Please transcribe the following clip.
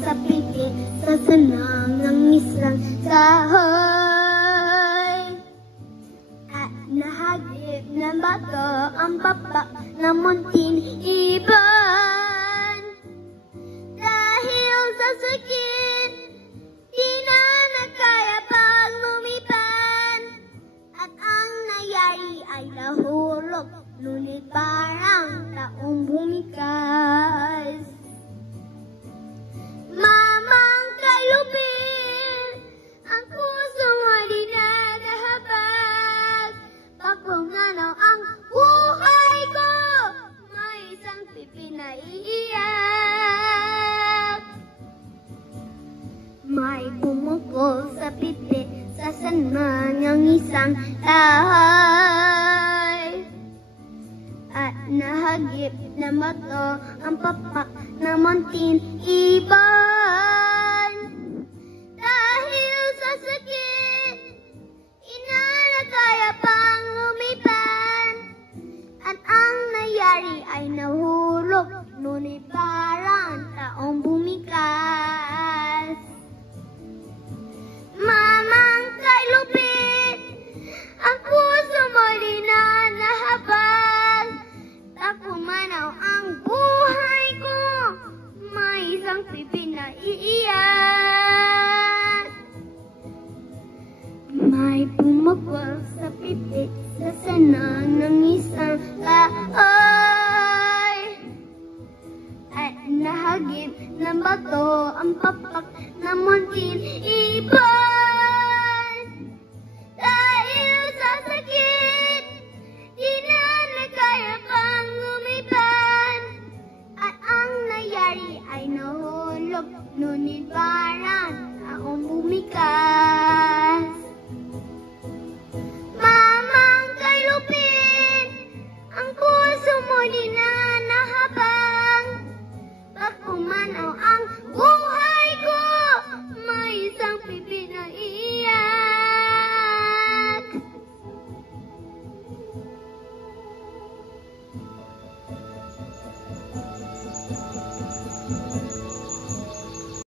sa pipi sa sanang ng isang kahoy. At nahagip ng bato ang baba ng munting ibon. Dahil sa sakit, di na nakaya pang lumipan. At ang nangyari ay nahulog, ngunit parang taong bumikas. Mamang kalupin, ang puso mo di na nahabag. Pagpunganaw ang buhay ko, may isang pipi na iiyak. May bumukol sa pipi sa sanma niyang isang kahoy. At nahagip na bato ang papak ng munting ibon. Dahil sa sakit, inanakaya pang lumipan. At ang nangyari ay nahulog, ngunit parang taong bumikas. Mamang kay lupit, ang puso mo di na nahabag. Pagpumanaw ang buhay ko, may isang pipi na iiyak. May pumukol sa pipi sa sanang ng isang kahoy. At nahagip ng bato ang papak ng munting ibon. Dahil sa sakit, di na nakaya pang lumipan. At ang nangyari ay nahulog, ngunit parang taong bumikas.